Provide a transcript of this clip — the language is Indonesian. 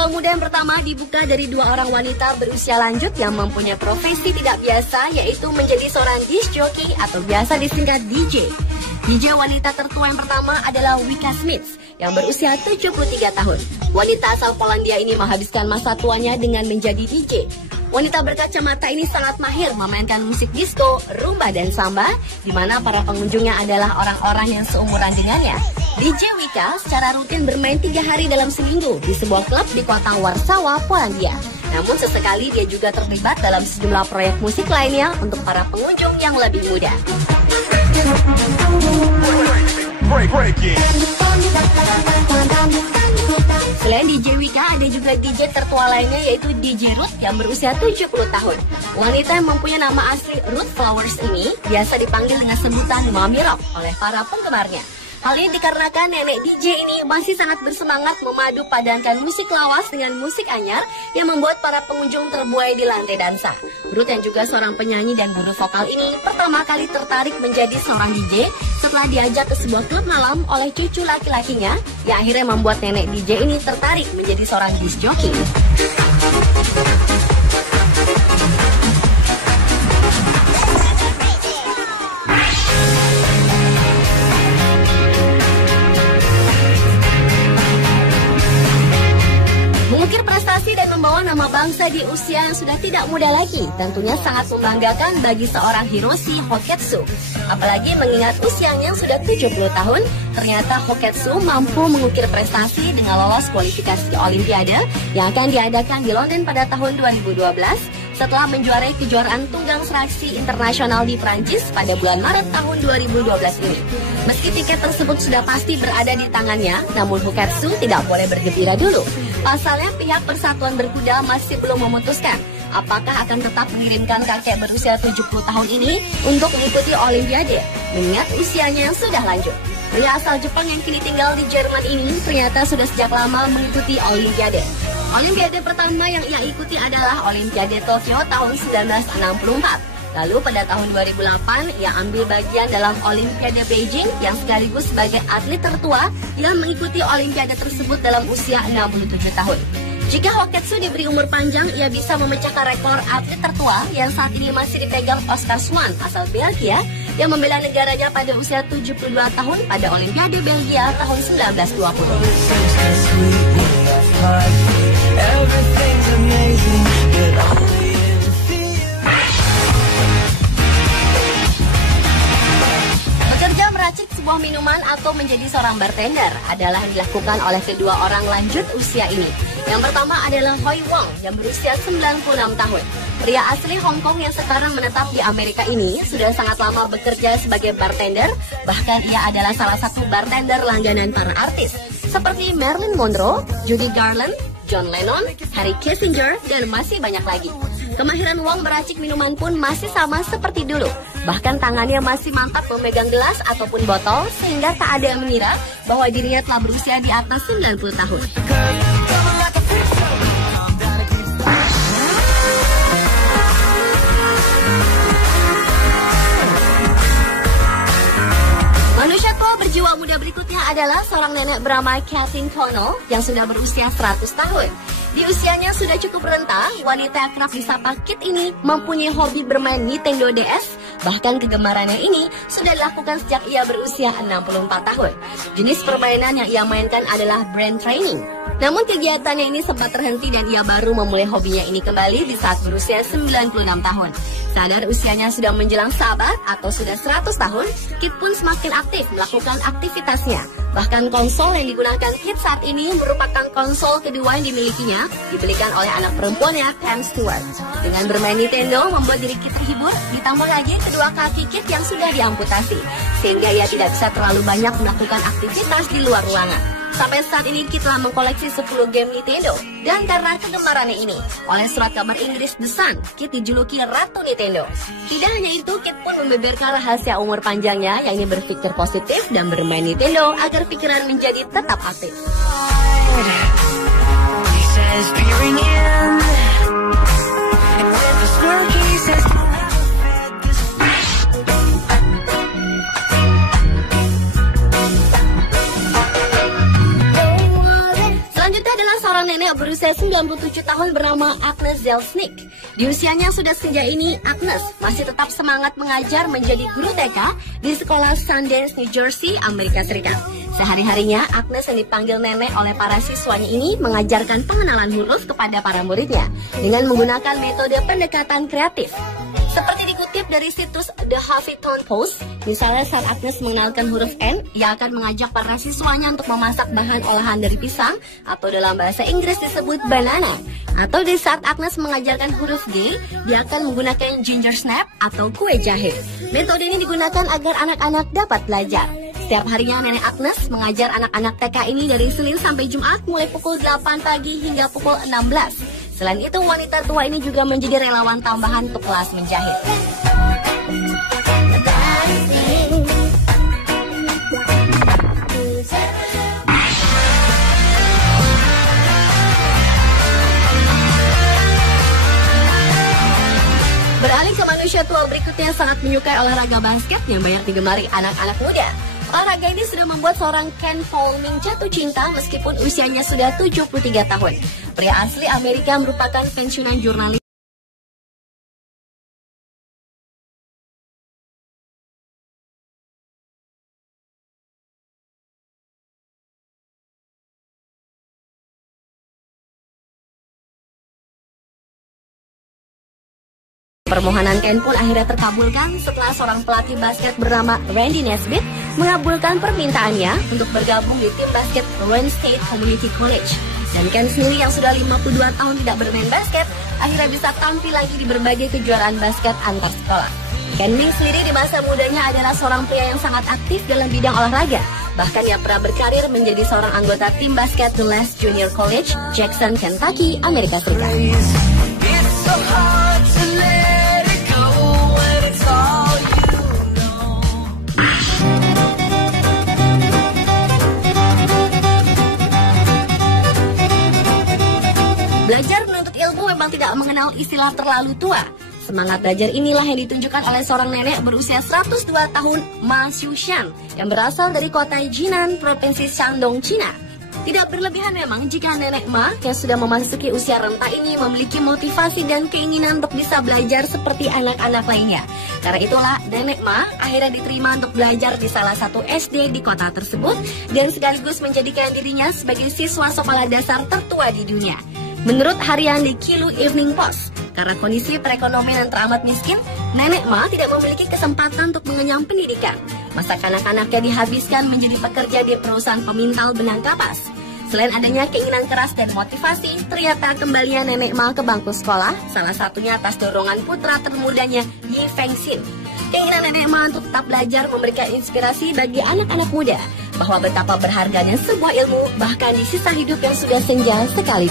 Berjuang muda yang pertama dibuka dari dua orang wanita berusia lanjut yang mempunyai profesi tidak biasa, yaitu menjadi seorang disc jockey atau biasa disingkat DJ. DJ wanita tertua yang pertama adalah Wicca Smith yang berusia 73 tahun. Wanita asal Polandia ini menghabiskan masa tuanya dengan menjadi DJ. Wanita berkacamata ini sangat mahir memainkan musik disco, rumba, dan samba, di mana para pengunjungnya adalah orang-orang yang seumuran dengannya. DJ Wicca secara rutin bermain 3 hari dalam seminggu di sebuah klub di kota Warsawa, Polandia. Namun sesekali dia juga terlibat dalam sejumlah proyek musik lainnya untuk para pengunjung yang lebih muda. Selain DJ Wicca, ada juga DJ tertua lainnya yaitu DJ Ruth yang berusia 70 tahun. Wanita yang mempunyai nama asli Ruth Flowers ini biasa dipanggil dengan sebutan Mami Rock oleh para penggemarnya. Hal ini dikarenakan nenek DJ ini masih sangat bersemangat memadu padankan musik lawas dengan musik anyar yang membuat para pengunjung terbuai di lantai dansa. Ruth yang juga seorang penyanyi dan guru vokal ini pertama kali tertarik menjadi seorang DJ setelah diajak ke sebuah klub malam oleh cucu laki-lakinya, yang akhirnya membuat nenek DJ ini tertarik menjadi seorang disc jockey. Mengukir prestasi dan membawa nama bangsa di usia yang sudah tidak muda lagi tentunya sangat membanggakan bagi seorang Hiroshi Hoketsu. Apalagi mengingat usianya yang sudah 70 tahun, ternyata Hoketsu mampu mengukir prestasi dengan lolos kualifikasi Olimpiade yang akan diadakan di London pada tahun 2012 setelah menjuarai kejuaraan tunggang seleksi internasional di Prancis pada bulan Maret tahun 2012 ini. Meski tiket tersebut sudah pasti berada di tangannya, namun Hoketsu tidak boleh bergembira dulu. Pasalnya pihak Persatuan Berkuda masih belum memutuskan apakah akan tetap mengirimkan kakek berusia 70 tahun ini untuk mengikuti Olimpiade, mengingat usianya yang sudah lanjut. Pria asal Jepang yang kini tinggal di Jerman ini ternyata sudah sejak lama mengikuti Olimpiade. Olimpiade pertama yang ia ikuti adalah Olimpiade Tokyo tahun 1964. Lalu pada tahun 2008, ia ambil bagian dalam Olimpiade Beijing yang sekaligus sebagai atlet tertua yang mengikuti Olimpiade tersebut dalam usia 67 tahun. Jika Hoketsu diberi umur panjang, ia bisa memecahkan rekor atlet tertua yang saat ini masih dipegang Oscar Swan asal Belgia yang membela negaranya pada usia 72 tahun pada Olimpiade Belgia tahun 1920. Bekerja meracik sebuah minuman atau menjadi seorang bartender adalah yang dilakukan oleh kedua orang lanjut usia ini. Yang pertama adalah Hoi Wong yang berusia 96 tahun. Pria asli Hong Kong yang sekarang menetap di Amerika ini sudah sangat lama bekerja sebagai bartender. Bahkan ia adalah salah satu bartender langganan para artis seperti Marilyn Monroe, Judy Garland, John Lennon, Harry Kissinger, dan masih banyak lagi. Kemahiran Wong meracik minuman pun masih sama seperti dulu. Bahkan tangannya masih mantap memegang gelas ataupun botol sehingga tak ada yang mengira bahwa dirinya telah berusia di atas 90 tahun. Manusia tua berjiwa muda berikutnya adalah seorang nenek bernama Kathleen Connell yang sudah berusia 100 tahun. Di usianya sudah cukup renta, wanita yang kerap disapa Kit ini mempunyai hobi bermain Nintendo DS. Bahkan kegemarannya ini sudah dilakukan sejak ia berusia 64 tahun. Jenis permainan yang ia mainkan adalah brain training. Namun kegiatannya ini sempat terhenti dan ia baru memulai hobinya ini kembali di saat berusia 96 tahun. Sadar usianya sudah menjelang sabat atau sudah 100 tahun, Kit pun semakin aktif melakukan aktivitasnya. Bahkan konsol yang digunakan Kit saat ini merupakan konsol kedua yang dimilikinya, dibelikan oleh anak perempuannya, Pam Stewart. Dengan bermain Nintendo membuat diri Kit terhibur, ditambah lagi kedua kaki Kit yang sudah diamputasi, sehingga ia tidak bisa terlalu banyak melakukan aktivitas di luar ruangan. Sampai saat ini Kit telah mengkoleksi 10 game Nintendo. Dan karena kegemarannya ini, oleh surat kabar Inggris The Sun, Kit dijuluki Ratu Nintendo. Tidak hanya itu, Kit pun membeberkan rahasia umur panjangnya, yakni berpikir positif dan bermain Nintendo agar pikiran menjadi tetap aktif. Selanjutnya adalah seorang nenek berusia berusia 97 tahun bernama Agnes Zelznick. Di usianya sudah senja ini, Agnes masih tetap semangat mengajar menjadi guru TK di sekolah Sundance, New Jersey, Amerika Serikat. Sehari-harinya, Agnes yang dipanggil nenek oleh para siswanya ini mengajarkan pengenalan huruf kepada para muridnya dengan menggunakan metode pendekatan kreatif. Seperti dikutip dari situs The Huffington Post, misalnya saat Agnes mengenalkan huruf N, ia akan mengajak para siswanya untuk memasak bahan olahan dari pisang atau dalam bahasa Inggris disebut banana. Atau di saat Agnes mengajarkan huruf G, dia akan menggunakan ginger snap atau kue jahe. Metode ini digunakan agar anak-anak dapat belajar. Setiap harinya Nenek Agnes mengajar anak-anak TK ini dari Senin sampai Jumat mulai pukul 8 pagi hingga pukul 16. Selain itu, wanita tua ini juga menjadi relawan tambahan untuk kelas menjahit. Beralih ke manusia tua berikutnya, sangat menyukai olahraga basket yang banyak digemari anak-anak muda. Olahraga ini sudah membuat seorang Ken Fleming jatuh cinta meskipun usianya sudah 73 tahun. Pria asli Amerika merupakan pensiunan jurnalis. Permohonan Ken pun akhirnya terkabulkan setelah seorang pelatih basket bernama Randy Nesbitt mengabulkan permintaannya untuk bergabung di tim basket Wayne State Community College. Dan Ken sendiri yang sudah 52 tahun tidak bermain basket, akhirnya bisa tampil lagi di berbagai kejuaraan basket antar sekolah. Ken Ming sendiri di masa mudanya adalah seorang pria yang sangat aktif dalam bidang olahraga. Bahkan ia pernah berkarir menjadi seorang anggota tim basket The Last Junior College, Jackson, Kentucky, Amerika Serikat. Belajar menuntut ilmu memang tidak mengenal istilah terlalu tua. Semangat belajar inilah yang ditunjukkan oleh seorang nenek berusia 102 tahun, Ma Xiushan, yang berasal dari kota Jinan, Provinsi Shandong, Cina. Tidak berlebihan memang jika nenek Ma yang sudah memasuki usia renta ini memiliki motivasi dan keinginan untuk bisa belajar seperti anak-anak lainnya. Karena itulah nenek Ma akhirnya diterima untuk belajar di salah satu SD di kota tersebut dan sekaligus menjadikan dirinya sebagai siswa sekolah dasar tertua di dunia. Menurut harian The Kilu Evening Post, karena kondisi perekonomian yang teramat miskin, Nenek Ma tidak memiliki kesempatan untuk mengenyam pendidikan. Masa kanak-kanaknya dihabiskan menjadi pekerja di perusahaan pemintal benang kapas. Selain adanya keinginan keras dan motivasi, ternyata kembalinya Nenek Ma ke bangku sekolah, salah satunya atas dorongan putra termudanya Yi Fengxin. Keinginan Nenek Ma untuk tetap belajar memberikan inspirasi bagi anak-anak muda bahwa betapa berharganya sebuah ilmu bahkan di sisa hidup yang sudah senja sekali.